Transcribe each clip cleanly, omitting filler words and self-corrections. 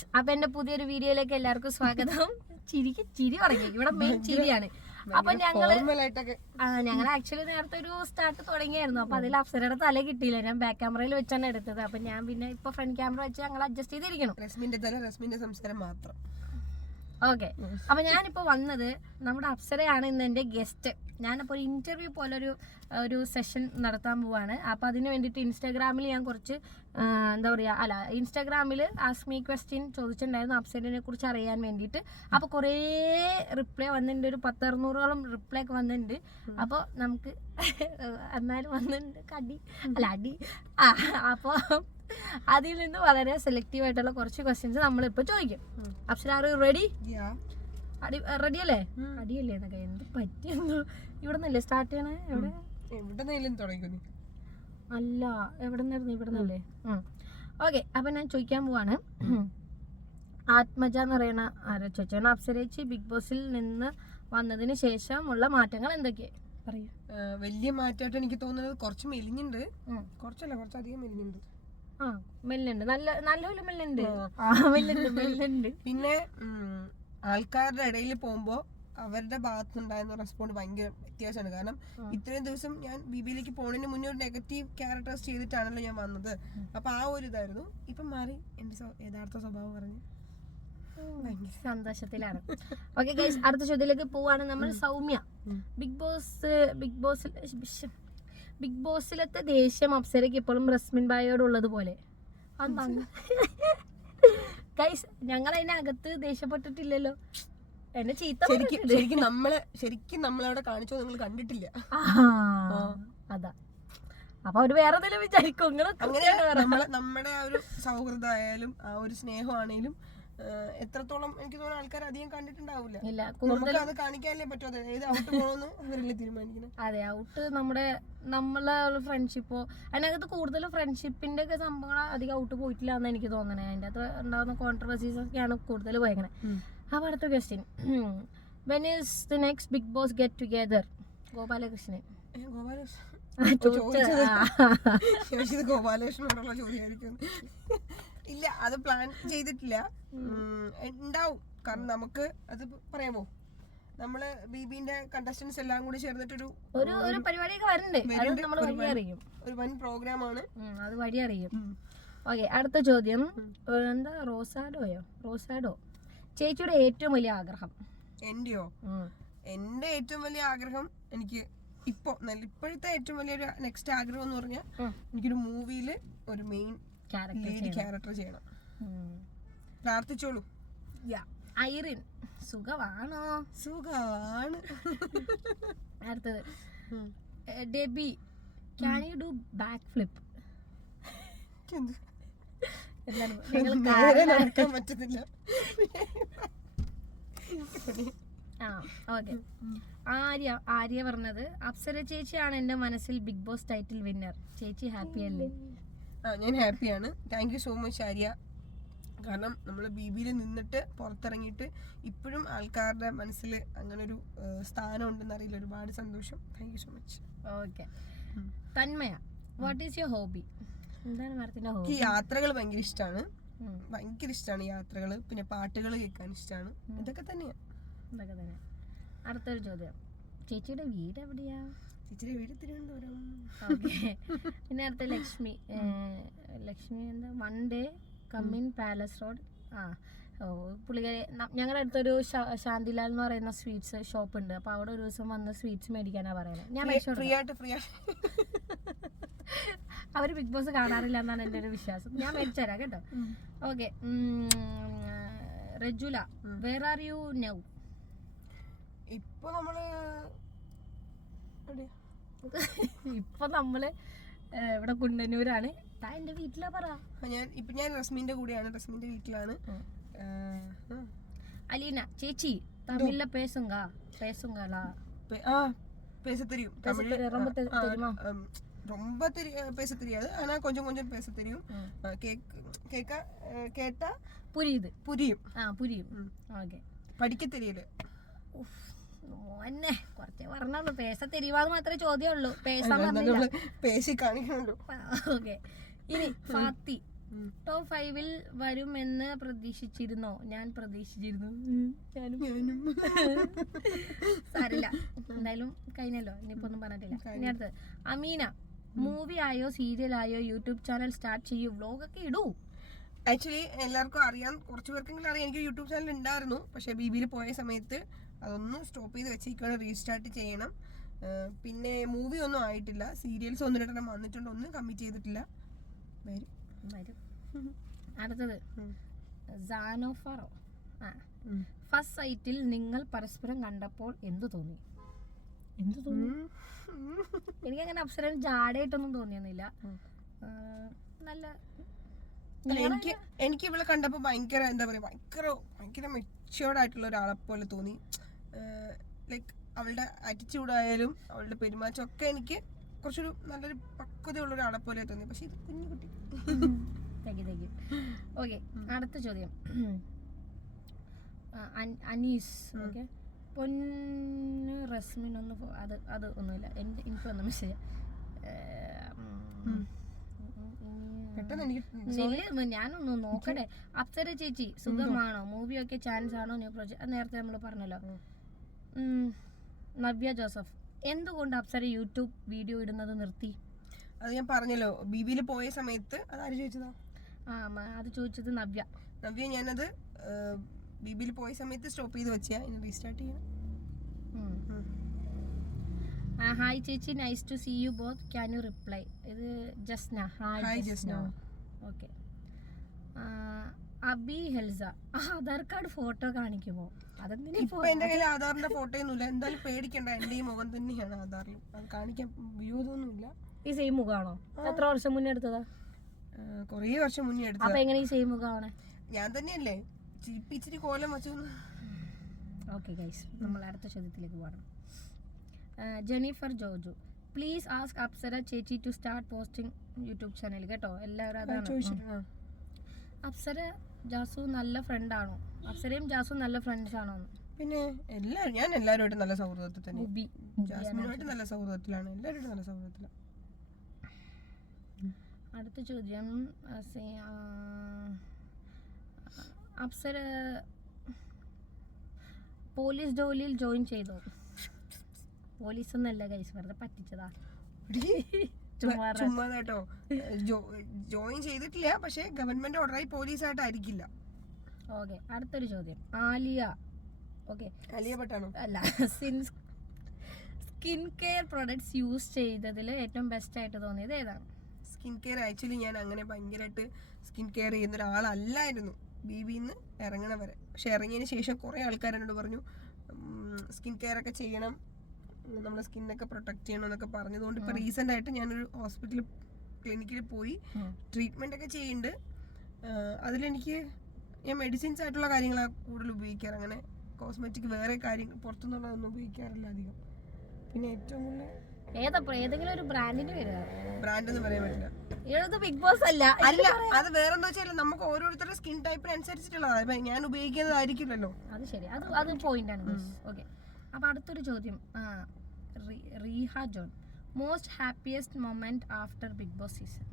Guys, അപ്പൊ എന്റെ പുതിയൊരു വീഡിയോയിലേക്ക് എല്ലാവർക്കും സ്വാഗതം. ചിരി തുടങ്ങി, ഇവിടെ മെയിൻ ചിരിയാണ്. അപ്പൊ ഞങ്ങൾ ആക്ച്വലി നേരത്തെ ഒരു സ്റ്റാർട്ട് തുടങ്ങിയായിരുന്നു. അപ്പൊ അതിൽ അപ്സരയുടെ തല കിട്ടിയില്ല, ഞാൻ ബാക്ക് ക്യാമറയിൽ വെച്ചാണ് എടുത്തത്. അപ്പൊ ഞാൻ പിന്നെ ഇപ്പൊ ഫ്രണ്ട് ക്യാമറ വെച്ച് ഞങ്ങൾ അഡ്ജസ്റ്റ് ചെയ്തിരിക്കണം. ഓക്കെ, അപ്പൊ ഞാനിപ്പോ വന്നത് നമ്മുടെ അപ്സരയാണ് ഇന്ന് എന്റെ ഗസ്റ്റ്. ഞാനിപ്പോ ഒരു ഇന്റർവ്യൂ പോലെ ഒരു സെഷൻ നടത്താൻ പോവാണ്. അപ്പൊ അതിന് വേണ്ടിയിട്ട് ഇൻസ്റ്റാഗ്രാമിൽ ഞാൻ കുറച്ച് ഇൻസ്റ്റാഗ്രാമിൽ ആസ്ക് മീ ക്വസ്റ്റ്യൻ ചോദിച്ചിട്ടുണ്ടായിരുന്നു അപ്സരനെ കുറിച്ച് അറിയാൻ വേണ്ടിയിട്ട്. അപ്പൊ കുറേ റിപ്ലൈ വന്നിട്ടുണ്ട്, ഒരു 10-600ഓളം റിപ്ലൈ ഒക്കെ വന്നിട്ടുണ്ട്. അപ്പോൾ നമുക്ക് എന്നാലും വന്നിട്ടുണ്ട് അടി. അപ്പോൾ അതിൽ നിന്ന് വളരെ സെലക്റ്റീവ് ആയിട്ടുള്ള കുറച്ച് ക്വസ്റ്റ്യൻസ് നമ്മളിപ്പോൾ ചോദിക്കും. Apsara, are you ready? Ready അല്ലേ? അടിയല്ലേ എന്നൊക്കെ എന്ത് പറ്റിയെന്തോ. ഇവിടെ നിന്നല്ലേ സ്റ്റാർട്ട് ചെയ്യണേ? അല്ല, എവിടെ നിന്നായിരുന്നു? ഇവിടെ നിന്നല്ലേ? ഓക്കെ, അപ്പൊ ഞാൻ ചോദിക്കാൻ പോവാണ്. ആത്മജ എന്ന് പറയുന്ന ആരാ ചോദിച്ചാണ്, അപ്സരേച്ചി ബിഗ് ബോസിൽ നിന്ന് വന്നതിന് ശേഷമുള്ള മാറ്റങ്ങൾ എന്തൊക്കെയാ പറയൂ? വലിയ മാറ്റമായിട്ട് എനിക്ക് തോന്നുന്നത് കുറച്ച് മെലിഞ്ഞുണ്ട്. കുറച്ചധികം മെലിഞ്ഞുണ്ട്. മെല്ലുണ്ട്, നല്ലപോലെ മെല്ലുണ്ട്. പിന്നെ ആൾക്കാരുടെ ഇടയിൽ പോകുമ്പോ അവരുടെ ഭാഗത്തുനിന്നുണ്ടായിരുന്ന റെസ്പോണ്ട് ഭയങ്കര വ്യത്യാസമാണ്. കാരണം ഇത്രയും ദിവസം ഞാൻ ബിബിയിലേക്ക് പോകുന്നതിന് മുന്നേ ഒരു നെഗറ്റീവ് ക്യാരക്ടേഴ്സ് ചെയ്തിട്ടാണല്ലോ ഞാൻ വന്നത്. അപ്പൊ ആ ഒരു ഇതായിരുന്നു. ഇപ്പം മാറി എന്റെ യഥാർത്ഥ സ്വഭാവം പറഞ്ഞ് സന്തോഷത്തിലാണ്. ഓക്കെ ഗൈസ്, അടുത്ത ചോദ്യത്തിലേക്ക് പോവാണ് നമ്മൾ. സൗമ്യ, ബിഗ് ബോസിലത്തെ ദേഷ്യം അപ്സരയ്ക്ക് ഇപ്പോഴും റസ്മിൻ ബായോടുള്ളത് പോലെ. ഗൈസ്, ഞങ്ങൾ അതിനകത്ത് ദേഷ്യപ്പെട്ടിട്ടില്ലല്ലോ. എന്നെ ചീത്ത ശരിക്കും നമ്മളവിടെ കാണിച്ചോ നിങ്ങൾ കണ്ടിട്ടില്ല. അതാ, അപ്പൊ അവര് വേറെ എന്തെങ്കിലും വിചാരിക്കും. നമ്മുടെ ആ ഒരു സൗഹൃദമായാലും ആ ഒരു സ്നേഹമാണേലും എത്രത്തോളം എനിക്ക് തോന്നുന്നു ആൾക്കാർ അധികം കണ്ടിട്ടുണ്ടാവില്ല. അത് കാണിക്കാനല്ലേ പറ്റും. ഏത് ഔട്ട് പോകണമെന്ന് അവരല്ലേ തീരുമാനിക്കുന്നത്. അതെ, ഔട്ട് നമ്മളെ ഫ്രണ്ട്ഷിപ്പോ അതിനകത്ത് കൂടുതൽ ഫ്രണ്ട്ഷിപ്പിന്റെ ഒക്കെ സംഭവങ്ങൾ അധികം ഔട്ട് പോയിട്ടില്ല എന്ന് എനിക്ക് തോന്നണേ. അതിന്റെ അകത്ത് ഉണ്ടാകുന്ന കോൺട്രവേഴ്സീസ് ഒക്കെയാണ് കൂടുതൽ പോയേക്കണേ. അപ്പൊ അടുത്ത question, when is the next Bigg Boss get together? Gopalakrishnan. ഗോപാലകൃഷ്ണനോടുള്ള ചോദ്യമായിരിക്കും. ഇല്ല, അത് പ്ലാൻ ചെയ്തിട്ടില്ല. ഉണ്ടാവും. കാരണം നമുക്ക് അത് പറയാമോ, നമ്മള് ബിബിന്റെ കണ്ടസ്റ്റൻസ് എല്ലാം കൂടി ചേർന്നിട്ടൊരു പരിപാടിയൊക്കെ വരുന്നുണ്ട്. ഒരു വൻ പ്രോഗ്രാമാണ്, അത് വഴി അറിയും. ഓക്കെ, അടുത്ത ചോദ്യം. എന്താ, റോസാഡോ ചേച്ചിയുടെ ഏറ്റവും വലിയ ആഗ്രഹം? എന്റെയോ? എന്റെ ഏറ്റവും വലിയ ആഗ്രഹം, എനിക്ക് ഇപ്പോഴത്തെ ഏറ്റവും വലിയൊരു നെക്സ്റ്റ് ആഗ്രഹം എന്ന് പറഞ്ഞാൽ എനിക്കൊരു മൂവിയില് ഒരു മെയിൻ ലീഡ് ക്യാരക്ടർ ചെയ്യണം. പ്രാർത്ഥിച്ചോളൂ. ഐറിൻ, സുഖമാണോ? സുഖമാണ്. അടുത്തത്, derby, can you do back flip? നടക്കാൻ പറ്റുന്നില്ല. ഓക്കെ, ആര്യ പറഞ്ഞത്, അപ്സര ചേച്ചിയാണ് എന്റെ മനസ്സിൽ ബിഗ് ബോസ് ടൈറ്റിൽ വിന്നർ. ചേച്ചി ഹാപ്പി അല്ലേ? ഞാൻ ഹാപ്പിയാണ്. Thank you so much Arya. കാരണം നമ്മൾ ബിബിയിൽ നിന്നിട്ട് പുറത്തിറങ്ങിയിട്ട് ഇപ്പോഴും ആൾക്കാരുടെ മനസ്സിൽ അങ്ങനെ ഒരു സ്ഥാനം ഉണ്ടെന്ന് അറിയില്ല. ഒരുപാട് സന്തോഷം. Thank you so much. Okay, Thanmaya, what is your hobby? എന്താണ് മാഡത്തിന്റെ ഹോബി? യാത്രകൾ ഭയങ്കര ഇഷ്ടമാണ്. യാത്രകൾ. പിന്നെ പാട്ടുകൾ കേൾക്കാൻ ഇഷ്ടമാണ്. ഇതൊക്കെ തന്നെയാ. അടുത്തൊരു ചോദ്യം, ചേച്ചിയുടെ വീട് എവിടെയാ? ചേച്ചിയുടെ വീട് തിരുവനന്തപുരം. ഓക്കെ, പിന്നെ അടുത്ത ലക്ഷ്മി എന്താ, one day coming palace road. പുള്ളിക്കാരി, ഞങ്ങളുടെ അടുത്തൊരു ശാന്തിലാൽ എന്ന് പറയുന്ന സ്വീറ്റ്സ് ഷോപ്പ് ഉണ്ട്. അപ്പൊ അവിടെ ഒരു ദിവസം വന്ന് സ്വീറ്റ്സ് മേടിക്കാനാ പറയുന്നത്. ഞാൻ അവര് ബിഗ് ബോസ് കാണാറില്ല എന്നാണ് എന്റെ ഒരു വിശ്വാസം. ഞാൻ മേടിച്ചു തരാം കേട്ടോ. Okay, Rejula, where are you now? ഇപ്പൊ നമ്മള് ഇവിടെ കുണ്ടന്നൂരാണ്. എന്റെ വീട്ടിലാ പറ. ഞാൻ റസ്മിന്റെ കൂടെയാണ്. റസ്മിന്റെ വീട്ടിലാണ്. അലീന, ചേച്ചി തമിഴില് പേസുങ്കാ? பேச தெரியும். ரொம்ப பேச தெரியாது. ஆனா கொஞ்சம் கொஞ்சம் பேச தெரியும். கேட்டா புரியும். ഓക്കെ, പഠിക്ക தெரியல. മോനെ കുറച്ചേ പറഞ്ഞുള്ളൂ. പേസ തെരുവാന്ന് മാത്രമേ ചോദ്യമുള്ളൂ. പേശി കാണിക്കണല്ലോ. ഓക്കെ, ഇനി ഫാത്തി, ടോപ്പ് 5-ൽ വരുമെന്ന് പ്രതീക്ഷിച്ചിരുന്നോ? ഞാൻ പ്രതീക്ഷിച്ചിരുന്നു. ഞാനും. സാരില്ല, എന്തായാലും കഴിഞ്ഞല്ലോ, ഇനിയിപ്പോ ഒന്നും പറഞ്ഞിട്ടില്ല. ഇനി അടുത്ത് അമീന, മൂവി ആയോ സീരിയൽ ആയോ യൂട്യൂബ് ചാനൽ സ്റ്റാർട്ട് ചെയ്യൂ, വ്ലോഗ് ഒക്കെ ഇടൂ. ആക്ച്വലി എല്ലാവർക്കും അറിയാം, കുറച്ച് പേർക്കെങ്കിലും അറിയാം, എനിക്ക് യൂട്യൂബ് ചാനൽ ഉണ്ടായിരുന്നു. പക്ഷേ ബിബിയിൽ പോയ സമയത്ത് അതൊന്ന് സ്റ്റോപ്പ് ചെയ്ത് വെച്ചിരിക്കുകയാണ്, റീസ്റ്റാർട്ട് ചെയ്യണം. പിന്നെ മൂവി ഒന്നും ആയിട്ടില്ല, സീരിയൽസ് 1-2 വന്നിട്ടുണ്ട്, ഒന്നും കമ്മിറ്റ് ചെയ്തിട്ടില്ല. വരും. അടുത്തത് സാനോഫറോ. ഫസ്റ്റ് സൈറ്റിൽ നിങ്ങൾ പരസ്പരം കണ്ടപ്പോൾ എന്തു തോന്നി? എനിക്കങ്ങനെ അപ്സര ജാടായിട്ടൊന്നും തോന്നിയൊന്നുമില്ല. നല്ല എനിക്ക് ഇവളെ കണ്ടപ്പോ ഭയങ്കര എന്താ പറയാ, ഭയങ്കര മെച്യൂർഡ് ആയിട്ടുള്ള ഒരാളെ പോലെ തോന്നി. ലൈക്ക് അവളുടെ ആറ്റിറ്റ്യൂഡ് ആയാലും അവളുടെ പെരുമാറ്റം ഒക്കെ എനിക്ക് കുറച്ചൊരു നല്ലൊരു പക്വതയുള്ള ഒരാളെ പോലെ തോന്നി. പക്ഷെ ഇത് കുഞ്ഞു കുട്ടി. ഓക്കെ, അടുത്ത ചോദ്യം അനീസ്. ഓക്കെ, പൊന്നു റസ്മിൻ ഒന്ന് അത് ഒന്നുമില്ല, എനിക്കൊന്നും മെസ്സേജ്. ഞാനൊന്ന് നോക്കട്ടെ. അപ്സര ചേച്ചി സുഖമാണോ? മൂവിയൊക്കെ ചാൻസ് ആണോ? ന്യൂ പ്രോജക്ട് നേരത്തെ നമ്മൾ പറഞ്ഞല്ലോ. നവ്യ ജോസഫ്, എന്തുകൊണ്ട് അപ്സര യൂട്യൂബ് വീഡിയോ ഇടുന്നത് നിർത്തി? അത് ഞാൻ പറഞ്ഞല്ലോ, ബിബിയിൽ പോയ സമയത്ത്. അതാര് ചോദിച്ചതാ? അത് ചോദിച്ചത് നവ്യ. ഞാനത് ബിബിയിൽ പോയ സമയത്ത് സ്റ്റോപ്പ് ചെയ്ത് വെച്ചാ, ഇനി റീസ്റ്റാർട്ട് ചെയ്യണം. ഹായ് ചേച്ചി, nice to see you both, can you reply? ഇത് ജസ്ന. ഹായ് ജസ്ന. ഓക്കെ. അബി ഹെൽസ, ആധാർ കാർഡ് ഫോട്ടോ കാണിക്കുമോ? ഇപ്പൊ എന്റെ കയ്യിൽ ആധാറിന്റെ ഫോട്ടോ ഒന്നുമില്ല. എന്തായാലും പേടിക്കണ്ട, എന്റെ ഈ മുഖം തന്നെയാണ് ആധാറിൽ. അത് കാണിക്കാൻ വിരോധമൊന്നുമില്ല. ഈ സെയിം മുഖമാണോ? എത്ര വർഷം മുന്നേ എടുത്തതാ? കൊറേ വർഷം മുന്നേ എടുത്തത്. അപ്പൊ എങ്ങനെ ഈ സെയിം മുഖമാണ്? ഞാൻ തന്നെയല്ലേ ഇച്ചിരി കോലം വെച്ചു. ഓക്കെ ഗൈസ്, നമ്മൾ അടുത്ത ചോദ്യത്തിലേക്ക് പോകണം. Jennifer Joju, please ask Apsara ചേച്ചി to start posting YouTube channel. കേട്ടോ, എല്ലാവരും അതാണ്. അപ്സര ജാസു നല്ല ഫ്രണ്ട് ആണോ? അപ്സരയും ജാസു നല്ല ഫ്രണ്ട്സ് ആണോ? പിന്നെ ഞാൻ എല്ലാവരുമായിട്ട് നല്ല സൗഹൃദത്തിൽ തന്നെ. ജാസ്മിനുമായിട്ട് നല്ല സൗഹൃദത്തിലാണ്, എല്ലാവരുമായിട്ട് നല്ല സൗഹൃദത്തിലാണ്. അടുത്ത ചോദ്യം, അപ്സര പോലീസ് ജോലിയിൽ ജോയിൻ ചെയ്തോ? പോലീസ് ഒന്നല്ല ഗൈസ്, വെറുതെ പറ്റിച്ചതാ. ചുമ്മാട്ടോ ജോയിൻ ചെയ്തിട്ടില്ല, പക്ഷെ ഗവൺമെന്റ് ഓർഡറായി പോലീസായിട്ടായിരിക്കില്ല. ഓക്കെ, അടുത്തൊരു ചോദ്യം. ആലിയ. ഓക്കെ, ആലിയ ഭട്ടാണോ? അല്ല. സ്കിൻ കെയർ പ്രൊഡക്ട്സ് യൂസ് ചെയ്തതിൽ ഏറ്റവും ബെസ്റ്റ് ആയിട്ട് തോന്നിയത് ഏതാണ്? സ്കിൻ കെയർ ആക്ച്വലി ഞാൻ അങ്ങനെ ഭയങ്കരമായിട്ട് സ്കിൻ കെയർ ചെയ്യുന്ന ഒരാളല്ലായിരുന്നു ബിബിന്ന് ഇറങ്ങണ വരെ. പക്ഷെ ഇറങ്ങിയതിന് ശേഷം കുറേ ആൾക്കാർ എന്നോട് പറഞ്ഞു സ്കിൻ കെയർ ഒക്കെ ചെയ്യണം, നമ്മുടെ സ്കിന്നൊക്കെ പ്രൊട്ടക്ട് ചെയ്യണം എന്നൊക്കെ പറഞ്ഞതുകൊണ്ട് ഇപ്പൊ റീസെന്റ് ആയിട്ട് ഞാനൊരു ക്ലിനിക്കിൽ പോയി ട്രീറ്റ്മെന്റ് ഒക്കെ ചെയ്യുന്നുണ്ട്. അതിലെനിക്ക് ഞാൻ മെഡിസിൻസ് ആയിട്ടുള്ള കാര്യങ്ങളാണ് കൂടുതൽ ഉപയോഗിക്കാറ്. അങ്ങനെ കോസ്മെറ്റിക് വേറെ കാര്യങ്ങൾ പുറത്തുനിന്നുള്ളതൊന്നും ഉപയോഗിക്കാറില്ല അധികം. പിന്നെ ഏറ്റവും കൂടുതൽ ഏതെങ്കിലും ഒരു ബ്രാൻഡിന്റെ പേര്? ബ്രാൻഡ് എന്ന് പറയാൻ പറ്റില്ല. ബിഗ് ബോസ് അല്ല. അത് വേറെന്താ വെച്ചാൽ നമുക്ക് ഓരോരുത്തരുടെ സ്കിൻ ടൈപ്പിന് അനുസരിച്ചിട്ടുള്ളതാണ്. ഞാൻ ഉപയോഗിക്കുന്നതായിരിക്കില്ലല്ലോ. അത് ശരി, അത് പോയിന്റ് ആണ്. ഓക്കെ, അപ്പൊ അടുത്തൊരു ചോദ്യം. Reeha John, most happiest moment after Bigg Boss season?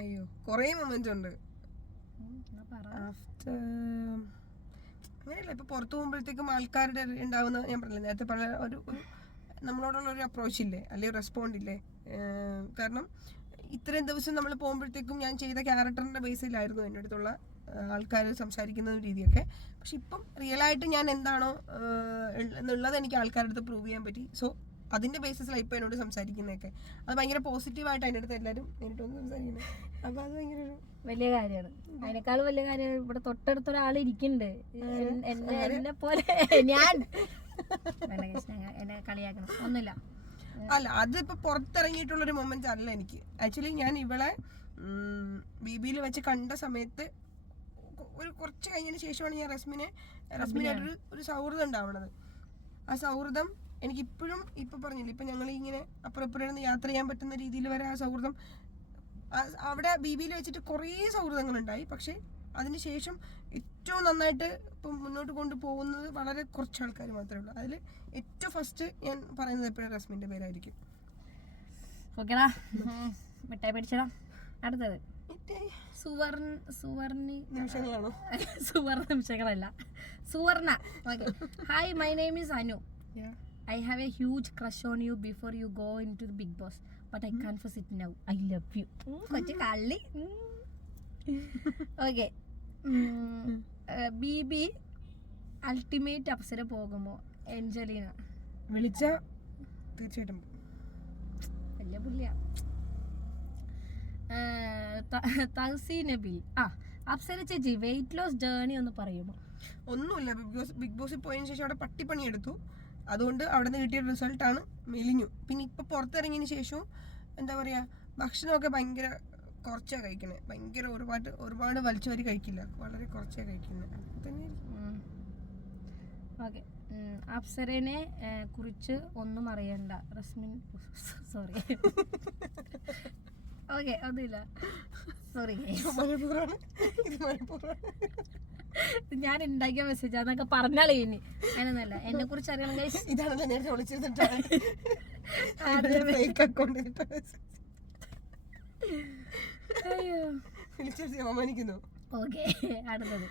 അയ്യോ, കുറേ മൊമെന്റ് ഉണ്ട്. അങ്ങനെയല്ല, ഇപ്പൊ പുറത്തു പോകുമ്പോഴത്തേക്കും ആൾക്കാരുടെ ഉണ്ടാവുന്ന, ഞാൻ പറഞ്ഞില്ല നേരത്തെ പറഞ്ഞ ഒരു നമ്മളോടുള്ള ഒരു അപ്രോച്ച് ഇല്ലേ, അല്ലെങ്കിൽ റെസ്പോണ്ട് ഇല്ലേ. കാരണം ഇത്രയും ദിവസം നമ്മൾ പോകുമ്പോഴത്തേക്കും ഞാൻ ചെയ്ത ക്യാരക്ടറിന്റെ ബേസിലായിരുന്നു എൻ്റെ അടുത്തുള്ള ആൾക്കാർ സംസാരിക്കുന്ന രീതിയൊക്കെ. പക്ഷെ ഇപ്പം റിയലായിട്ട് ഞാൻ എന്താണോ എന്നുള്ളത് എനിക്ക് ആൾക്കാരുടെ അടുത്ത് പ്രൂവ് ചെയ്യാൻ പറ്റി. സോ അതിന്റെ ബേസിസിലാണ് ഇപ്പൊ എന്നോട് സംസാരിക്കുന്നതൊക്കെ. അത് ഭയങ്കര പോസിറ്റീവായിട്ട് അതിൻ്റെ അടുത്ത് എല്ലാവരും നേരിട്ടൊന്ന് സംസാരിക്കുന്നത്. അപ്പൊ അത് ഭയങ്കര ഒരു വലിയ കാര്യമാണ്. അതിനേക്കാൾ വലിയ കാര്യം ഇവിടെ തൊട്ടടുത്ത ഒരാൾ ഇരിക്കുന്നുണ്ട് എന്നെ പോലെ. ഞാൻ എന്നെ കളിയാക്കണം ഒന്നുമില്ല. അല്ല, അതിപ്പോ പുറത്തിറങ്ങിയിട്ടുള്ളൊരു മൊമെന്റ് അല്ല എനിക്ക്. ആക്ച്വലി ഞാൻ ഇവളെ ബിബിയിൽ വെച്ച് കണ്ട സമയത്ത് ഒരു കുറച്ച് കഴിഞ്ഞതിന് ശേഷമാണ് ഞാൻ റസ്മിനായിട്ടൊരു ഒരു സൗഹൃദം ഉണ്ടാവണത്. ആ സൗഹൃദം എനിക്കിപ്പോഴും ഇപ്പൊ പറഞ്ഞില്ല, ഇപ്പൊ ഞങ്ങൾ ഇങ്ങനെ അപ്പുറം യാത്ര ചെയ്യാൻ പറ്റുന്ന രീതിയിൽ വരെ ആ സൗഹൃദം അവിടെ ബിബിയിൽ വെച്ചിട്ട് കുറേ സൗഹൃദങ്ങളുണ്ടായി. പക്ഷെ അതിനുശേഷം ഏറ്റവും നന്നായിട്ട് ഇപ്പം മുന്നോട്ട് കൊണ്ടുപോകുന്നത് വളരെ കുറച്ച് ആൾക്കാർ മാത്രമേ ഉള്ളൂ. അതിൽ ഏറ്റവും ഫസ്റ്റ് ഞാൻ പറയുന്നത് എപ്പോഴും റസ്മിന്റെ പേരായിരിക്കും. ഓക്കേടാ, മിഠായി പിടിച്ചടാ. അടുത്തത് സുവർണി നിമിഷങ്ങളാണോ? സുവർണ നിമിഷങ്ങളല്ല, സുവർണ. Okay. Hi, my name is Anu. I have a huge crush on you before you go into the Big Boss, but I confess it now. I love you. കൊച്ചു കള്ളി. ഓക്കെ. ബിബി അൾട്ടിമേറ്റ് അപ്സര പോകുമോ? എൻജലീന. വിളിച്ച തീർച്ചയായിട്ടും വലിയ പുള്ളിയാ. തൗസി നബിൽ. അപ്സര ചേച്ചി, വെയിറ്റ് ലോസ് ജേർണി ഒന്ന് പറയുമോ? ഒന്നുമില്ല. ബിഗ് ബോസിൽ പോയതിനു ശേഷം അവിടെ പട്ടിപ്പണി എടുത്തു. അതുകൊണ്ട് അവിടെ നിന്ന് കിട്ടിയ റിസൾട്ടാണ് മെലിഞ്ഞു. പിന്നെ ഇപ്പൊ പുറത്തിറങ്ങിയതിന് ശേഷവും എന്താ പറയാ, ഭക്ഷണമൊക്കെ ഭയങ്കര കുറച്ചാ കഴിക്കണേ. ഭയങ്കര ഒരുപാട് വലിച്ചുവരി കഴിക്കില്ല, വളരെ കുറച്ചാ കഴിക്കുന്നത്. ഓക്കെ. അപ്സരനെ കുറിച്ച് ഒന്നും അറിയണ്ട റസ്മിൻ. സോറി. ഓക്കെ, ഒന്നുമില്ല. സോറി. ഞാൻ ഉണ്ടാക്കിയ മെസ്സേജ് അതൊക്കെ പറഞ്ഞാലേ ഇനി അതിനൊന്നല്ല. എന്നെ കുറിച്ച് അറിയണം ഗൈസ്. ഓക്കെ, അടുത്തത്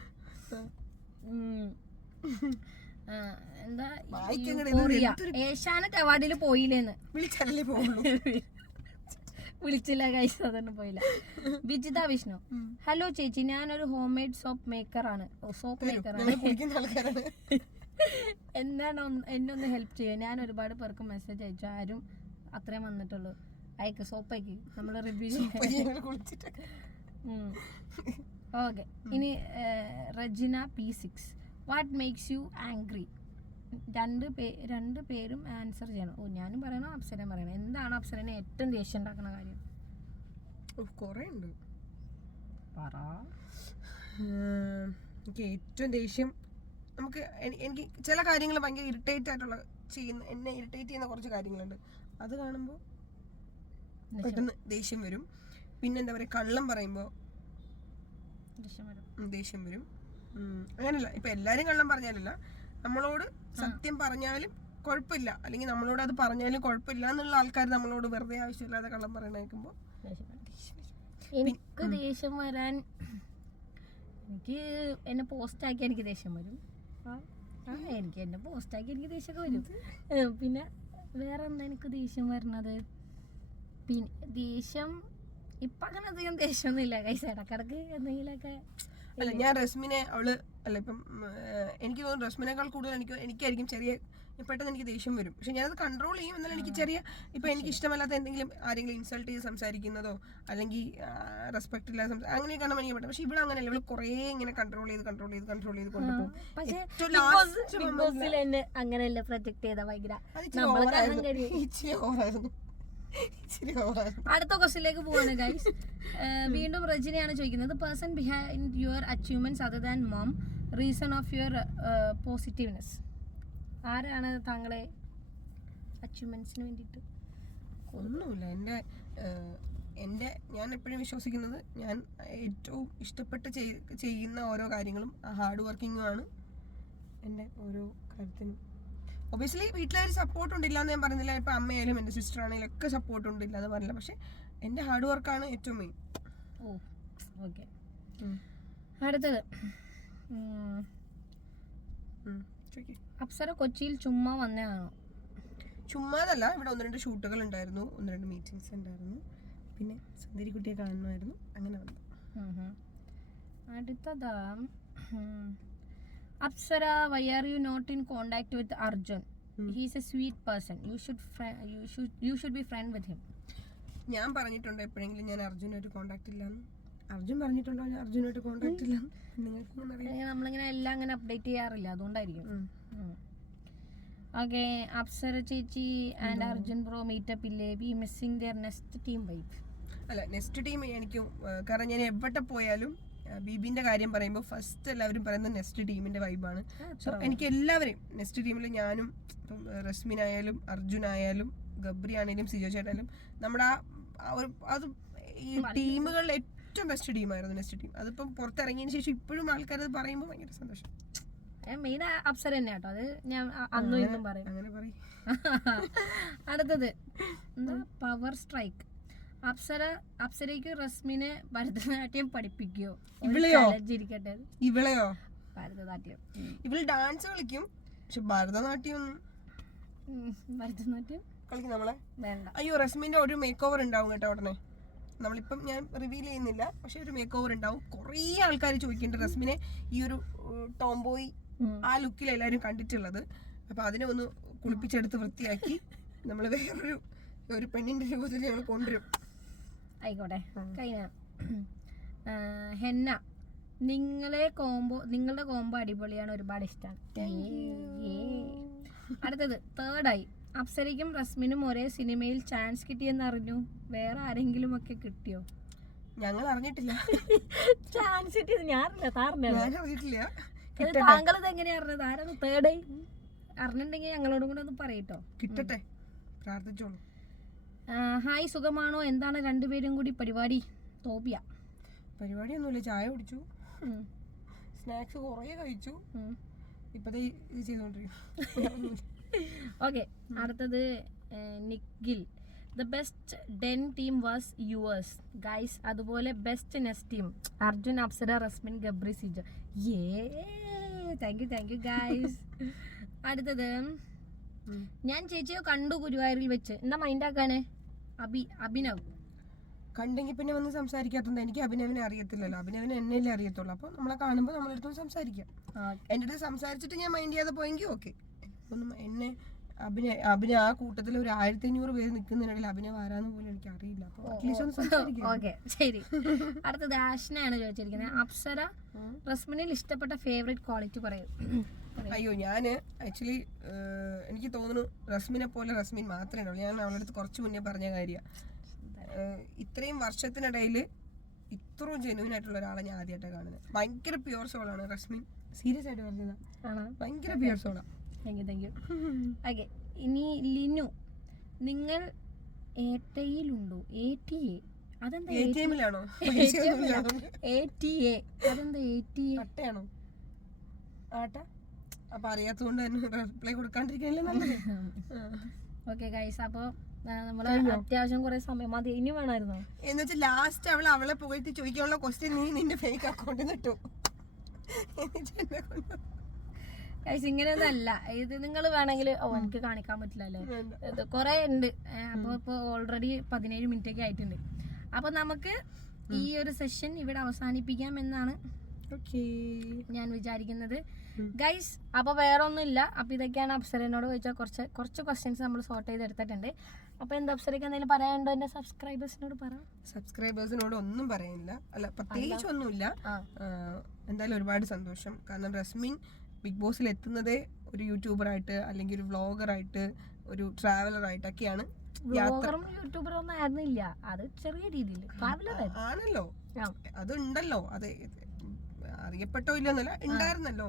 എന്താ, ഏഷ്യാനെറ്റ് അവാർഡിൽ പോയില്ലേന്ന് വിളിച്ചില്ല ഗൈസ്, അതൊന്നും പോയില്ല. വിജിത വിഷ്ണു. ഹലോ ചേച്ചി, ഞാനൊരു ഹോം മെയ്ഡ് സോപ്പ് മേക്കർ ആണ്. സോപ്പ് മേക്കർ ആണ്. എന്താണ് എന്നെ ഒന്ന് ഹെൽപ്പ് ചെയ്യുക. ഞാൻ ഒരുപാട് പേർക്ക് മെസ്സേജ് അയച്ചു, ആരും അത്രയും വന്നിട്ടുള്ളൂ. അയക്ക് സോപ്പ് അയക്ക്, നമ്മൾ റിവ്യൂ ചെയ്യാം. ഓക്കെ. ഇനി Regina P6. What makes you angry? രണ്ട് പേരും ആൻസർ ചെയ്യണം. ഞാനും പറയണം, അപ്സരയും പറയണം. എന്താണ് അപ്സരനെ ഏറ്റവും ദേഷ്യം ഉണ്ടാക്കുന്ന കാര്യം? കൊറേ ഉണ്ട്. പറ. എനിക്ക് ഏറ്റവും ദേഷ്യം, എനിക്ക് ചില കാര്യങ്ങൾ ഭയങ്കര ഇറിറ്റേറ്റ് ആയിട്ടുള്ള എന്നെ ഇറിറ്റേറ്റ് ചെയ്യുന്ന കുറച്ച് കാര്യങ്ങളുണ്ട്. അത് കാണുമ്പോൾ പെട്ടെന്ന് ദേഷ്യം വരും. പിന്നെ എന്താ പറയുക, കള്ളം പറയുമ്പോൾ ദേഷ്യം വരും. അങ്ങനെയല്ല, ഇപ്പൊ എല്ലാരും കള്ളം പറഞ്ഞാലല്ല, നമ്മളോട് സത്യം പറഞ്ഞാലും കുഴപ്പമില്ല, അല്ലെങ്കിൽ നമ്മളോട് അത് പറഞ്ഞാലും കുഴപ്പമില്ല എന്നുള്ള ആൾക്കാർ നമ്മളോട് വെറുതെ ആവശ്യമില്ലാതെ കള്ളം പറയണ കേൾക്കുമ്പോൾ എനിക്ക് ദേഷ്യം വരാൻ, എനിക്ക് എന്നെ പോസ്റ്റാക്കി എനിക്ക് ദേഷ്യം വരും. എനിക്ക് എന്നെ പോസ്റ്റാക്കി എനിക്ക് ദേഷ്യമൊക്കെ വരും. പിന്നെ വേറെ എന്താ എനിക്ക് ദേഷ്യം വരണത്? പിന്നെ ദേഷ്യം ഇപ്പൊ അങ്ങനെ അധികം ദേഷ്യമൊന്നുമില്ല കൈസ്. ഇടക്കിടക്ക് എന്തെങ്കിലുമൊക്കെ. അല്ല, ഞാൻ റസ്മിനെ ഇപ്പം എനിക്ക് തോന്നുന്നു റസ്മിനേക്കാൾ കൂടുതൽ എനിക്കായിരിക്കും പെട്ടെന്ന് എനിക്ക് ദേഷ്യം വരും. പക്ഷെ ഞാനത് കൺട്രോൾ ചെയ്യും. എന്നാലും എനിക്ക് ഇപ്പൊ എനിക്ക് ഇഷ്ടമല്ലാത്ത എന്തെങ്കിലും ആരെങ്കിലും ഇൻസൾട്ട് ചെയ്ത് സംസാരിക്കുന്നതോ അല്ലെങ്കിൽ റെസ്പെക്ട് ഇല്ലാതെ അങ്ങനെയൊക്കെയാണ് എനിക്ക് പറ്റും. പക്ഷെ ഇവിടെ അങ്ങനെയല്ല, ഇവിടെ കുറേ ഇങ്ങനെ കൺട്രോൾ ചെയ്ത് കൊണ്ടുപോകും. അങ്ങനെയല്ല പ്രൊജക്ട് ചെയ്ത ഭയങ്കര. അടുത്ത ക്വസ്റ്റ്യനിലേക്ക് പോവാണ് ഗൈസ്. വീണ്ടും റജിനയാണ് ചോദിക്കുന്നത്. Person behind your achievements other than mom, reason of your positiveness. ആരാണ് താങ്കളെ അച്ചീവ്മെന്റ്സിന് വേണ്ടിയിട്ട്? ഒന്നുമില്ല. ഞാൻ എപ്പോഴും വിശ്വസിക്കുന്നത്, ഞാൻ ഏറ്റവും ഇഷ്ടപ്പെട്ട് ചെയ്യുന്ന ഓരോ കാര്യങ്ങളും ഹാർഡ് വർക്കിങ്ങുമാണ് എൻ്റെ ഓരോ കാര്യത്തിനും. ഒബിയസ്ലി വീട്ടിലൊരു സപ്പോർട്ട് ഉണ്ടില്ല എന്ന് ഞാൻ പറയുന്നില്ല. ഇപ്പം അമ്മയായാലും എൻ്റെ സിസ്റ്റർ ആണെങ്കിലും ഒക്കെ സപ്പോർട്ട് ഉണ്ടില്ല എന്ന് പറഞ്ഞില്ല. പക്ഷെ എൻ്റെ ഹാർഡ് വർക്കാണ് ഏറ്റവും മെയിൻ. ഓക്കെ. അടുത്തത്, അപ്സര കൊച്ചിയിൽ ചുമ്മാ വന്നതാണോ? ചുമ്മാതല്ല, ഇവിടെ 1-2 ഷൂട്ടുകൾ ഉണ്ടായിരുന്നു, 1-2 മീറ്റിംഗ്സ് ഉണ്ടായിരുന്നു, പിന്നെ സുന്ദരിക്കുട്ടിയെ കാണുമായിരുന്നു, അങ്ങനെ വന്നു. അടുത്തതാ, Apsara, why are you not in contact with Arjun? He's a sweet person. You should be friend with him. ഞാൻ പറഞ്ഞിട്ടുണ്ടോ എപ്പോഴെങ്കിലും ഞാൻ അർജുനായിട്ട് കോണ്ടാക്ട് ഇല്ലാന്ന്? അർജുൻ പറഞ്ഞിട്ടുണ്ടോ ഞാൻ അർജുനായിട്ട് കോണ്ടാക്ട് ഇല്ലാന്ന്? നമ്മളിങ്ങനെ എല്ലാം അങ്ങനെ അപ്ഡേറ്റ് ചെയ്യാറില്ല, അതുകൊണ്ടായിരിക്കും. ഓക്കെ. അപ്സര ചേച്ചി ആൻഡ് അർജുൻ ബ്രോ മീറ്റപ്പ് ഇല്ലേ? We missing their next team vibe. അല്ല, നെക്സ്റ്റ് ടീം എനിക്കും, കാരണം ഞാൻ എവിടെ പോയാലും ബീബിന്റെ കാര്യം പറയുമ്പോൾ ഫസ്റ്റ് എല്ലാവരും പറയുന്നത് നെക്സ്റ്റ് ടീമിന്റെ വൈബാണ്. സോ എനിക്ക് എല്ലാവരെയും നെക്സ്റ്റ് ടീമിൽ, ഞാനും ഇപ്പം റസ്മിനായാലും അർജുനായാലും ഗബ്രി ആണെങ്കിലും സിജോ ചേട്ടായാലും നമ്മുടെ അത് ഈ ടീമുകളിൽ ഏറ്റവും ബെസ്റ്റ് ടീമായിരുന്നു നെക്സ്റ്റ് ടീം. അതിപ്പം പുറത്തിറങ്ങിയതിന് ശേഷം ഇപ്പോഴും ആൾക്കാർ അത് പറയുമ്പോൾ ഭയങ്കര സന്തോഷം. മെയിൻ അപ്സര തന്നെ കേട്ടോ, അത് ഞാൻ അന്നും ഇന്നും പറയും. അങ്ങനെ പറയും. അടുത്തത് എന്താ, പവർ സ്ട്രൈക്ക്. അപ്സരയ്ക്ക് റസ്മിനെ ഭരതനാട്യം പഠിപ്പിക്കോ? ഇവളെയോ? ഇരിക്കട്ടെ, ഇവളെയോ? ഭരതനാട്യം. ഇവള് ഡാൻസ് കളിക്കും, പക്ഷെ ഭരതനാട്യം ഭരതനാട്യം കളിക്കും നമ്മളെ വേണ്ട. അയ്യോ, റസ്മിന്റെ ഒരു മേക്ക് ഓവർ ഉണ്ടാവും കേട്ടോ ഉടനെ. നമ്മളിപ്പം ഞാൻ റിവീൽ ചെയ്യുന്നില്ല, പക്ഷെ ഒരു മേക്ക് ഓവർ ഉണ്ടാവും. കുറേ ആൾക്കാർ ചോദിക്കുന്നുണ്ട് റസ്മിനെ ഈ ഒരു ടോംബോയ് ആ ലുക്കിൽ എല്ലാവരും കണ്ടിട്ടുള്ളത്. അപ്പൊ അതിനെ ഒന്ന് കുളിപ്പിച്ചെടുത്ത് വൃത്തിയാക്കി നമ്മൾ വേറൊരു ഒരു പെണ്ണിന്റെ രൂപത്തിൽ ഞങ്ങൾ കൊണ്ടുവരും. ആയിക്കോട്ടെ, കഴിഞ്ഞ ഹെന്ന, നിങ്ങളുടെ കോംബോ അടിപൊളിയാണ്, ഒരുപാട് ഇഷ്ടമാണ്. അടുത്തത് തേർഡായി, അപ്സരയ്ക്കും റസ്മിനും ഒരേ സിനിമയിൽ ചാൻസ് കിട്ടിയെന്ന് അറിഞ്ഞു, വേറെ ആരെങ്കിലും ഒക്കെ കിട്ടിയോ? ഞങ്ങൾ അറിഞ്ഞിട്ടില്ല. ചാൻസ് കിട്ടിയത് ഞാനല്ല, അറിഞ്ഞിട്ടില്ല. താങ്കളത് എങ്ങനെയാ അറിഞ്ഞത്? ആരാണ് തേർഡായി? അറിഞ്ഞിട്ടുണ്ടെങ്കിൽ ഞങ്ങളോടും കൂടെ ഒന്ന് പറയട്ടോ. കിട്ടട്ടെ, പ്രാർത്ഥിച്ചോളൂ. ഹായ്, സുഖമാണോ? എന്താണ് രണ്ടുപേരും കൂടി പരിപാടി? തോപ്പിയ പരിപാടിയൊന്നുമില്ല, ചായ കുടിച്ചു, സ്നാക്സ് കുറേ കഴിച്ചു, ഇപ്പത്തെ ഇത് ചെയ്തോണ്ടിരിക്കും. ഓക്കെ, അടുത്തത് Nikhil, the best den team was yours guys. അതുപോലെ best nest team Arjun, Apsara, Rasmin, Gabri, Sija. Thank you guys. അടുത്തത് ഞാൻ ചേച്ചിയെ കണ്ടു ഗുരുവായൂരിൽ വെച്ച്, എന്താ മൈൻഡ് ആക്കാനേ? അഭിനവ് കണ്ടെങ്കിൽ പിന്നെ വന്ന് സംസാരിക്കാത്തത്. എനിക്ക് അഭിനവിനെ അറിയത്തില്ലല്ലോ, അഭിനവിനെ എന്നെ അറിയത്തുള്ളൂ. അപ്പൊ നമ്മളെ കാണുമ്പോൾ നമ്മളെടുത്ത് സംസാരിക്കാം. എൻ്റെ അടുത്ത് സംസാരിച്ചിട്ട് ഞാൻ മൈൻഡ് ചെയ്യാതെ പോയെങ്കിൽ ഓക്കെ. ഒന്നും എന്നെ അഭിനയ ആ കൂട്ടത്തിൽ ഒരു 1500 പേര് നിൽക്കുന്നതിനിടയിൽ അഭിനവ് ആരാന്ന് പോലും എനിക്ക് അറിയില്ല. ഓക്കെ, ശരി. അടുത്തത് ആഷ്നയാണ് ചോദിച്ചിരിക്കുന്നത്, അപ്സര റസ്മിനിൽ ഇഷ്ടപ്പെട്ട ഫേവറേറ്റ് ക്വാളിറ്റി പറയൂ. അയ്യോ, ഞാന് ആക്ച്വലി എനിക്ക് തോന്നുന്നു റസ്മിനെ പോലെ റസ്മിൻ മാത്രമേ ഉള്ളൂ. ഞാൻ അവളുടെ അടുത്ത് കുറച്ച് മുന്നേ പറഞ്ഞ കാര്യമാണ്, ഇത്രയും വർഷത്തിനിടയിൽ ഇത്രയും ജെന്യൂൻ ആയിട്ടുള്ള ഒരാളെ ഞാൻ ആദ്യമായിട്ടാണ് കാണുന്നത്. ഭയങ്കര പ്യുവർ സോളാണ് റസ്മിൻ, സീരിയസ് ആയിട്ട് പറഞ്ഞതാണ്, ഭയങ്കര പ്യുവർ സോളാണ്. Thank you. ഓക്കെ, ഇനി ലിനു, നിങ്ങൾ ഏട്ടയിലുണ്ടോ? ATA അതെന്താ? ATM-ലാണോ? ATA അതെന്താ? ATA അട്ടയാണോ? ആട്ട? അപ്പൊ അറിയാത്തതുകൊണ്ട് തന്നെ റിപ്ലൈ കൊടുക്കാണ്ടിരിക്കണല്ലേ നല്ലത്. ഓക്കെ ഗൈസ്, അപ്പൊ നമ്മള് അത്യാവശ്യം കുറെ സമയം മതി. ഇനി വേണമായിരുന്നോ? എന്നുവെച്ചാൽ ലാസ്റ്റ് അവളെ പുകഴ്ത്തി ചോദിക്കാനുള്ള ക്വസ്റ്റ്യൻ നീ നിന്റെ ഫേക്ക് അക്കൗണ്ടിൽ നിട്ടു. ഗൈസ്, ഇങ്ങനെയൊന്നും അല്ല ഇത്. നിങ്ങൾ വേണമെങ്കിൽ എനിക്ക് കാണിക്കാൻ പറ്റില്ല അല്ലേ, ഇത് കുറെ ഉണ്ട്. അപ്പൊ ഇപ്പൊ ഓൾറെഡി 17 മിനിറ്റ് ഒക്കെ ആയിട്ടുണ്ട്. അപ്പൊ നമുക്ക് ഈ ഒരു സെഷൻ ഇവിടെ അവസാനിപ്പിക്കാം എന്നാണ് ഞാൻ വിചാരിക്കുന്നത് ഗൈസ്. അപ്പൊ വേറെ ഒന്നുമില്ല. അപ്പൊ ഇതൊക്കെയാണ് അപ്സരനോട് ചോദിച്ചാൽ കുറച്ച് ക്വസ്റ്റ്യൻസ് നമ്മൾ സോർട്ട് ചെയ്തെടുത്തിട്ടുണ്ട്. അപ്പൊ എന്താ അപ്സരയ്ക്ക് എന്തെങ്കിലും പറയാനുണ്ടോ? എന്റെ സബ്സ്ക്രൈബേഴ്സിനോട് പറ. സബ്സ്ക്രൈബേഴ്സിനോട് ഒന്നും പറയാനില്ല, അല്ല പ്രത്യേകിച്ച് ഒന്നുമില്ല. എന്തായാലും ഒരുപാട് സന്തോഷം. കാരണം റസ്മിൻ ബിഗ് ബോസിൽ എത്തുന്നതേ ഒരു യൂട്യൂബറായിട്ട്, അല്ലെങ്കിൽ ഒരു വ്ളോഗറായിട്ട്, ഒരു ട്രാവലറായിട്ടൊക്കെയാണ്. യൂട്യൂബറും ഒന്നും ആയിരുന്നില്ല, അത് ചെറിയ രീതിയിൽ ആണല്ലോ, അതുണ്ടല്ലോ, അത് അറിയപ്പെട്ടോ ഇല്ലെന്നല്ല, ഉണ്ടായിരുന്നല്ലോ.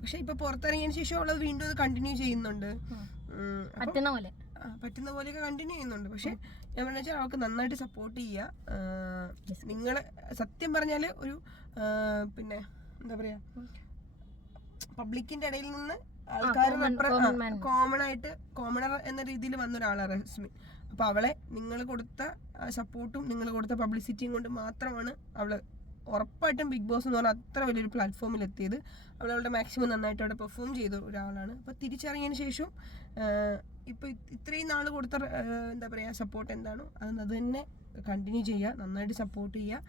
പക്ഷെ ഇപ്പൊ പുറത്തിറങ്ങിയതിന് ശേഷം ഉള്ളത് വീണ്ടും അത് കണ്ടിന്യൂ ചെയ്യുന്നുണ്ട്, പറ്റുന്ന പോലെയൊക്കെ കണ്ടിന്യൂ ചെയ്യുന്നുണ്ട്. പക്ഷെ ഞാൻ പറഞ്ഞ വെച്ചാൽ അവർക്ക് നന്നായിട്ട് സപ്പോർട്ട് ചെയ്യുക. നിങ്ങള് സത്യം പറഞ്ഞാല് ഒരു പിന്നെ എന്താ പറയാ, പബ്ലിക്കിന്റെ ഇടയിൽ നിന്ന് ആൾക്കാർ കോമണർ എന്ന രീതിയിൽ വന്ന ഒരാളാണ് റസ്മിൻ. അപ്പൊ അവളെ നിങ്ങൾ കൊടുത്ത സപ്പോർട്ടും നിങ്ങൾ കൊടുത്ത പബ്ലിസിറ്റിയും കൊണ്ട് മാത്രമാണ് അവള് ഉറപ്പായിട്ടും ബിഗ് ബോസ് എന്ന് പറഞ്ഞാൽ അത്ര വലിയൊരു പ്ലാറ്റ്ഫോമിൽ എത്തിയത്. അവളുടെ മാക്സിമം നന്നായിട്ട് അവിടെ പെർഫോം ചെയ്ത ഒരാളാണ്. അപ്പോൾ തിരിച്ചറിഞ്ഞതിന് ശേഷം ഇപ്പോൾ ഇത്രയും നാൾ കൊടുത്ത എന്താ പറയുക സപ്പോർട്ട് എന്താണോ അത് തന്നെ കണ്ടിന്യൂ ചെയ്യുക, നന്നായിട്ട് സപ്പോർട്ട് ചെയ്യുക,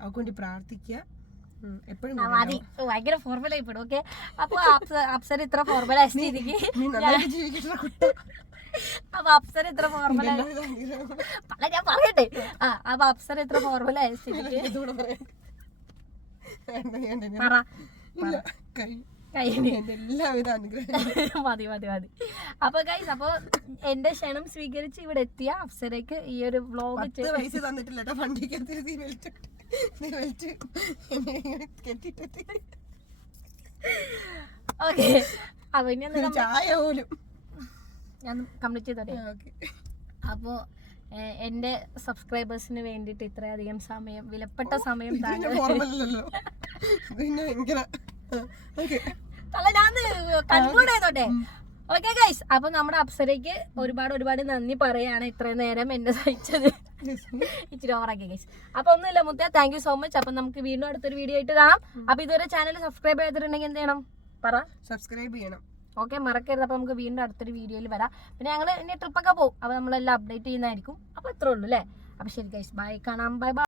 അവർക്ക് വേണ്ടി പ്രാർത്ഥിക്കുക എപ്പോഴും. ഭയങ്കര ഫോർമൽ ആയിപ്പെടും. ഓക്കെ, അപ്പൊ അപ്സര ഇത്ര ഫോർമൽ ആയ സ്ഥിതിക്ക് അപ്പൊ അപ്സര ഇത്ര ഫോർമൽ ഞാൻ പറയട്ടെ. അപ്പൊ അപ്സര ഇത്ര ഫോർമൽ ആയ സ്ഥിതിക്ക് മതി. അപ്പൊ ഗൈസ്, അപ്പൊ എന്റെ ക്ഷണം സ്വീകരിച്ച് ഇവിടെ എത്തിയ അപ്സരക്ക് ഈ ഒരു വ്ലോഗ് തന്നിട്ടില്ല. ഓക്കെ, അപ്പൊ ഇനി ചായ പോലും ഞാൻ കംപ്ലീറ്റ് ചെയ്തോട്ടെ. അപ്പോ എന്റെ സബ്സ്ക്രൈബേഴ്സിന് വേണ്ടിട്ട് ഇത്രയധികം സമയം, വിലപ്പെട്ട സമയം ഞാൻ കൺക്ലൂഡ് ചെയ്തോട്ടെ. ഓക്കെ ഗൈസ്, അപ്പൊ നമ്മുടെ അപ്സരയ്ക്ക് ഒരുപാട് നന്ദി പറയാണ് ഇത്രയും നേരം എന്നെ സഹിച്ചത്. ഇച്ചിരി ഓവറാക്കി ഗൈസ്. അപ്പൊ ഒന്നുമില്ല മുത്തേ, താങ്ക് യു സോ മച്ച്. അപ്പൊ നമുക്ക് വീണ്ടും അടുത്തൊരു വീഡിയോ ആയിട്ട് കാണാം. അപ്പൊ ഇതുവരെ ചാനൽ സബ്സ്ക്രൈബ് ചെയ്തിട്ടുണ്ടെങ്കിൽ എന്ത് ചെയ്യണം പറ? സബ്സ്ക്രൈബ് ചെയ്യണം. ഓക്കെ, മറക്കരുത്. അപ്പൊ നമുക്ക് വീണ്ടും അടുത്തൊരു വീഡിയോയിൽ വരാം. പിന്നെ ഞങ്ങൾ ഇനി ട്രിപ്പൊക്കെ പോകും, അപ്പൊ നമ്മളെല്ലാം അപ്ഡേറ്റ് ചെയ്യുന്നതായിരിക്കും. അപ്പൊ ഇത്രേ ഉള്ളൂ അല്ലേ? അപ്പൊ ശരി ഗൈസ്, ബൈ, കാണാം, ബൈ ബൈ.